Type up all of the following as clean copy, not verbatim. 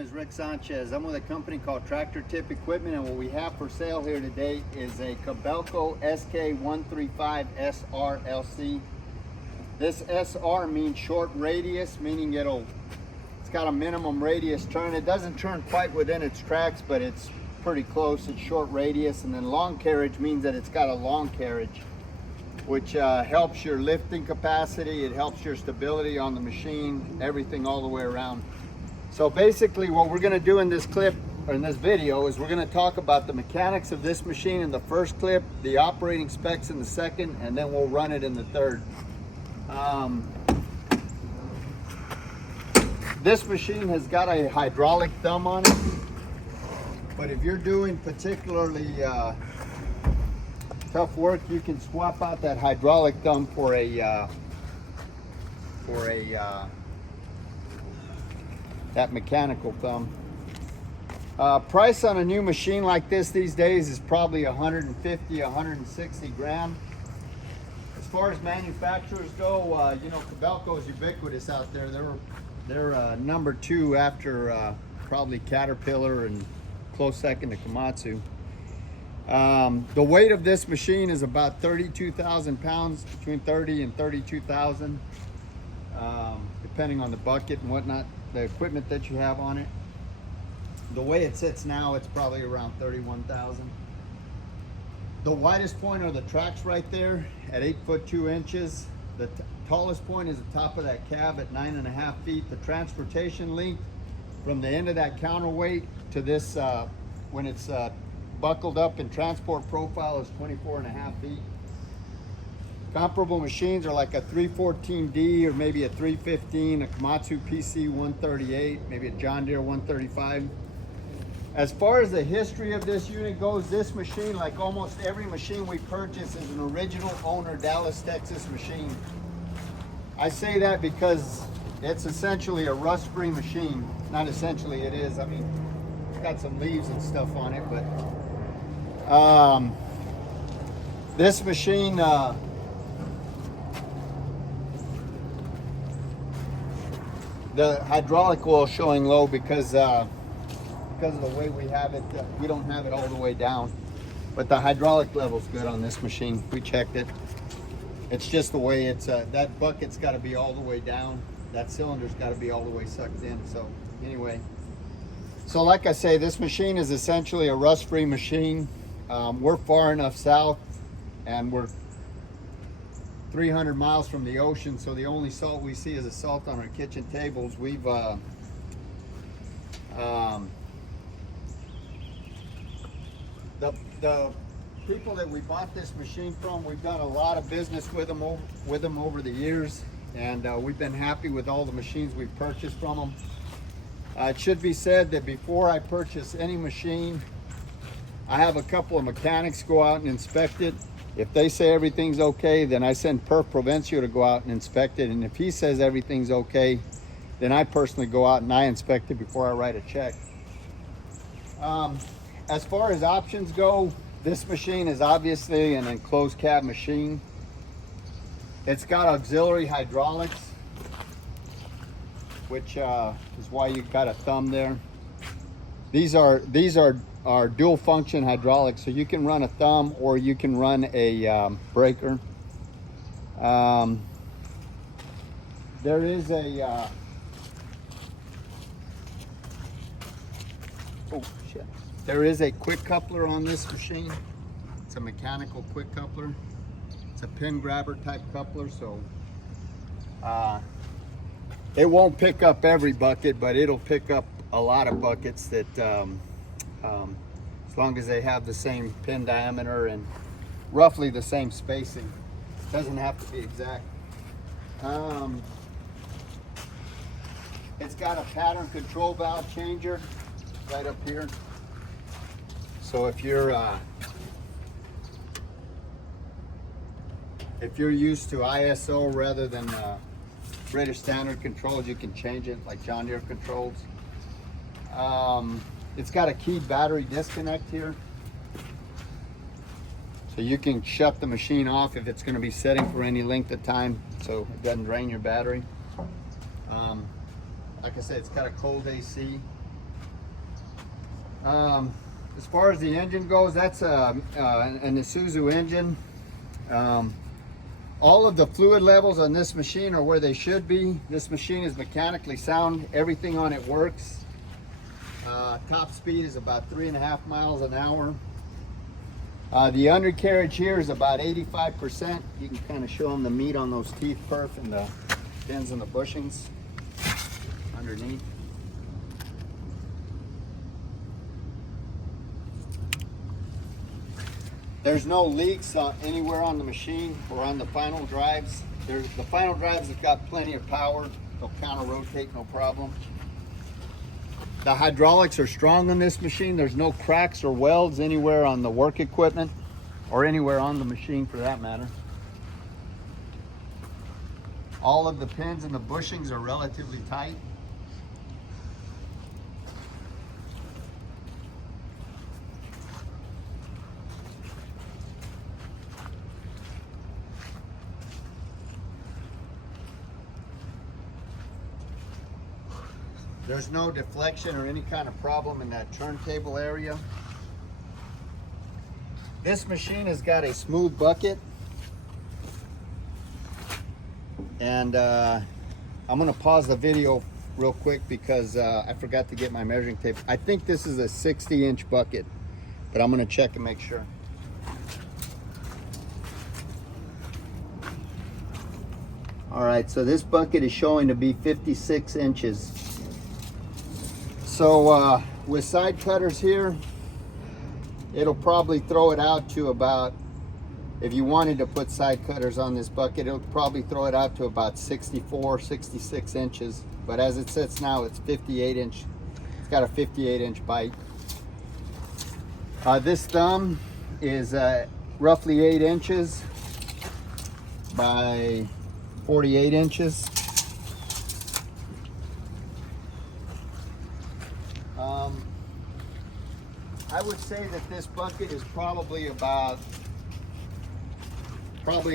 name is Rick Sanchez. I'm with a company called Tractor Tip Equipment, and what we have for sale here today is a Kobelco SK135 SRLC. This SR means short radius, meaning it's got a minimum radius turn. It doesn't turn quite within its tracks, but it's pretty close. It's short radius. And then long carriage means that it's got a long carriage, which helps your lifting capacity. It helps your stability on the machine, everything all the way around. So basically what we're going to do in this clip, or in this video, is we're going to talk about the mechanics of this machine in the first clip, the operating specs in the second, and then we'll run it in the third. This machine has got a hydraulic thumb on it, but if you're doing particularly tough work, you can swap out that hydraulic thumb for that mechanical thumb. Price on a new machine like this these days is probably 150, 160 grand. As far as manufacturers go, you know, Kobelco is ubiquitous out there. They're number 2 after probably Caterpillar and close second to Komatsu. The weight of this machine is about 32,000 pounds, between 30 and 32,000, depending on the bucket and whatnot, the equipment that you have on it. The way it sits now, it's probably around 31,000. The widest point are the tracks right there at 8 foot 2 inches. The tallest point is the top of that cab at 9.5 feet. The transportation length from the end of that counterweight to this, when it's buckled up in transport profile, is 24.5 feet. Comparable machines are like a 314D or maybe a 315, a Komatsu PC 138, maybe a John Deere 135. As far as the history of this unit goes, this machine, like almost every machine we purchase, is an original owner Dallas, Texas machine. I say that because it's essentially a rust-free machine. Not essentially, it is. I mean, it's got some leaves and stuff on it, but this machine, the hydraulic oil showing low because of the way we have it. We don't have it all the way down, but the hydraulic level's good on this machine. We checked it. It's just the way it's, that bucket's got to be all the way down. That cylinder's got to be all the way sucked in. So anyway, so like I say, this machine is essentially a rust-free machine. We're far enough south and we're 300 miles from the ocean, so the only salt we see is the salt on our kitchen tables. We've the people that we bought this machine from, we've done a lot of business with them over the years, and we've been happy with all the machines we've purchased from them. It should be said that before I purchase any machine, I have a couple of mechanics go out and inspect it. If they say everything's okay, then I send Perf Provencio to go out and inspect it. And if he says everything's okay, then I personally go out and I inspect it before I write a check. As far as options go, this machine is obviously an enclosed cab machine. It's got auxiliary hydraulics, which is why you've got a thumb there. These are dual function hydraulics, so you can run a thumb or you can run a breaker. There is a there is a quick coupler on this machine. It's a mechanical quick coupler. It's a pin grabber type coupler, so it won't pick up every bucket, but it'll pick up a lot of buckets that as long as they have the same pin diameter and roughly the same spacing. Doesn't have to be exact. It's got a pattern control valve changer right up here. So if you're used to ISO rather than British standard controls, you can change it like John Deere controls. It's got a keyed battery disconnect here. So you can shut the machine off if it's going to be setting for any length of time so it doesn't drain your battery. Like I said, it's got a cold AC. As far as the engine goes, that's an Isuzu engine. All of the fluid levels on this machine are where they should be. This machine is mechanically sound. Everything on it works. Top speed is about 3.5 miles an hour. The undercarriage here is about 85%. You can kind of show them the meat on those teeth perf and the pins and the bushings underneath. There's no leaks anywhere on the machine or on the final drives. The final drives have got plenty of power. They'll counter rotate, no problem. The hydraulics are strong on this machine. There's no cracks or welds anywhere on the work equipment or anywhere on the machine for that matter. All of the pins and the bushings are relatively tight. There's no deflection or any kind of problem in that turntable area. This machine has got a smooth bucket. And I'm gonna pause the video real quick because I forgot to get my measuring tape. I think this is a 60-inch bucket, but I'm gonna check and make sure. All right, so this bucket is showing to be 56 inches. So with side cutters here, it'll probably throw it out to about, if you wanted to put side cutters on this bucket, it'll probably throw it out to about 64, 66 inches. But as it sits now, it's 58 inch. It's got a 58-inch bite. This thumb is roughly 8 inches by 48 inches. I would say that this bucket is probably a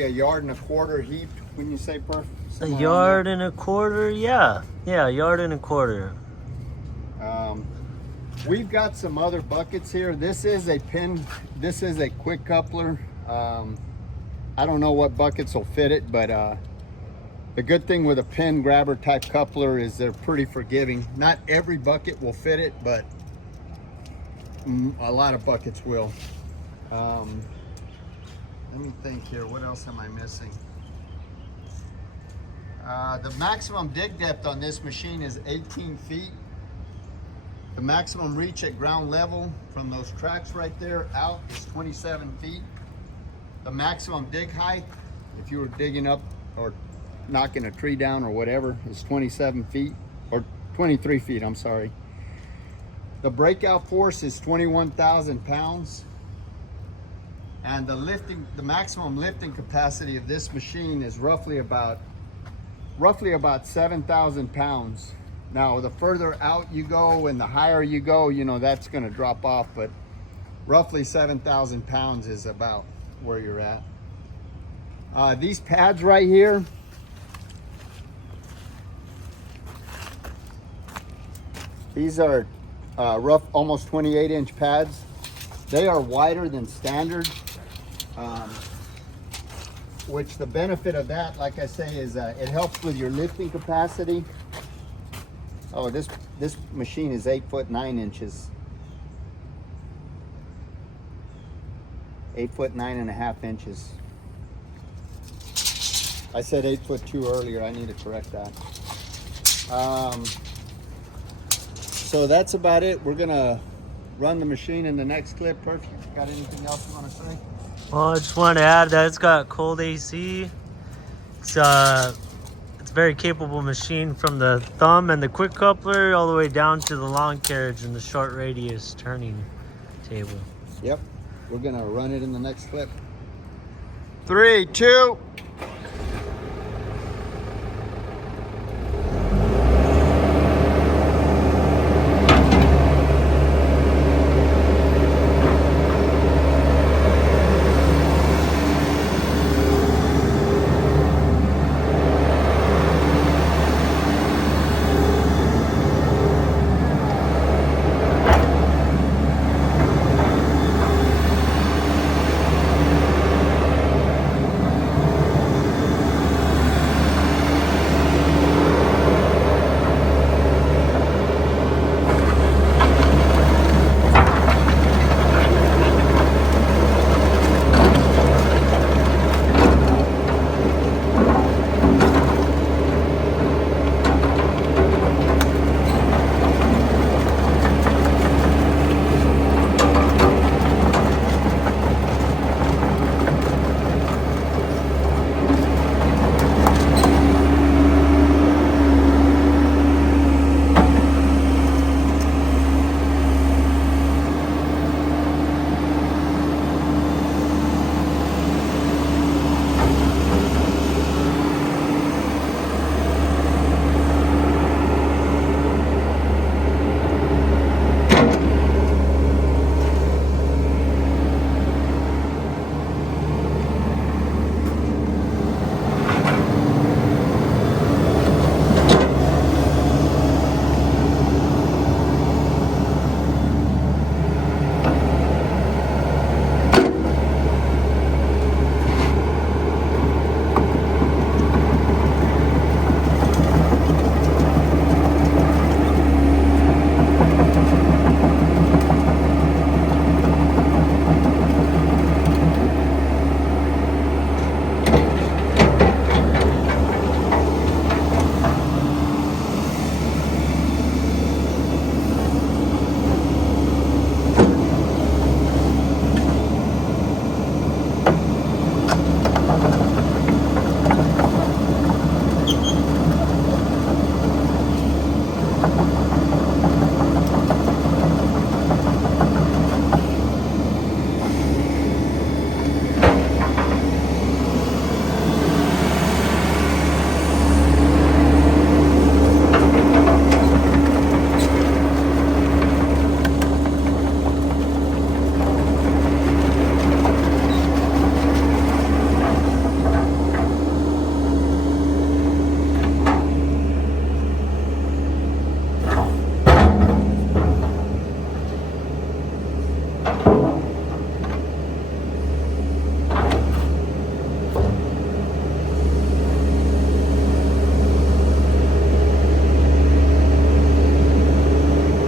yard and a quarter heaped. When you say perf, a yard and a quarter, yeah, a yard and a quarter. We've got some other buckets here. This is a quick coupler. I don't know what buckets will fit it, but the good thing with a pin grabber type coupler is they're pretty forgiving. Not every bucket will fit it, but a lot of buckets will. Let me think here, what else am I missing? The maximum dig depth on this machine is 18 feet. The maximum reach at ground level from those tracks right there out is 27 feet. The maximum dig height, if you were digging up or knocking a tree down or whatever, is 27 feet, or 23 feet, I'm sorry. The breakout force is 21,000 pounds. And the maximum lifting capacity of this machine is roughly about 7,000 pounds. Now, the further out you go and the higher you go, you know, that's gonna drop off, but roughly 7,000 pounds is about where you're at. These pads right here, these are rough, almost 28-inch pads. They are wider than standard, which the benefit of that, like I say, is it helps with your lifting capacity. Oh, this machine is 8 foot 9 inches. 8 foot 9.5 inches. I said 8 foot 2 earlier. I need to correct that. So that's about it. We're gonna run the machine in the next clip. Perfect. Got anything else you want to say? Well, I just want to add that it's got cold AC. It's a very capable machine from the thumb and the quick coupler all the way down to the long carriage and the short radius turning table. Yep. We're gonna run it in the next clip. 3, 2.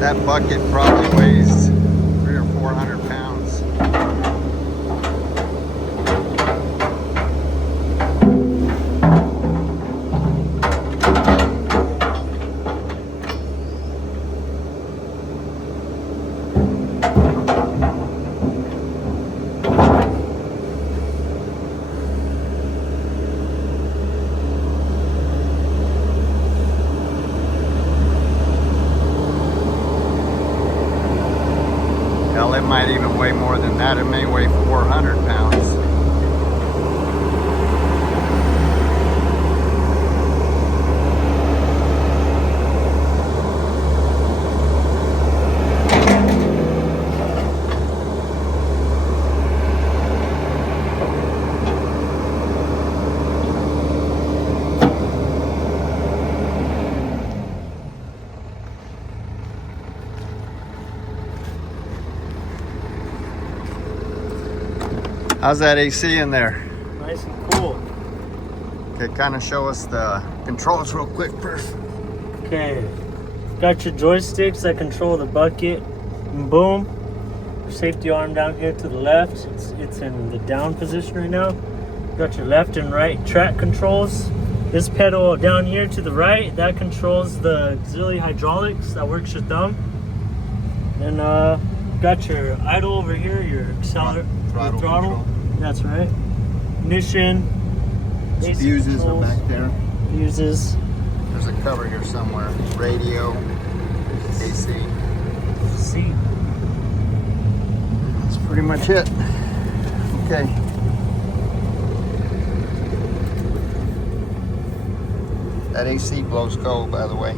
that bucket probably weighs 300 or 400 pounds. Hell, it might even weigh more than that. It may weigh 400 pounds. How's that AC in there? Nice and cool. Okay, kind of show us the controls real quick first. Okay, got your joysticks that control the bucket, and boom, your safety arm down here to the left. It's in the down position right now. Got your left and right track controls. This pedal down here to the right, that controls the auxiliary hydraulics, that works your thumb. And got your idle over here, your accelerator, Throttle throttle. control. That's right. Ignition. AC Fuses are controls, back there. Fuses. There's a cover here somewhere. Radio, AC. Seat. That's pretty much it. Okay. That AC blows cold, by the way.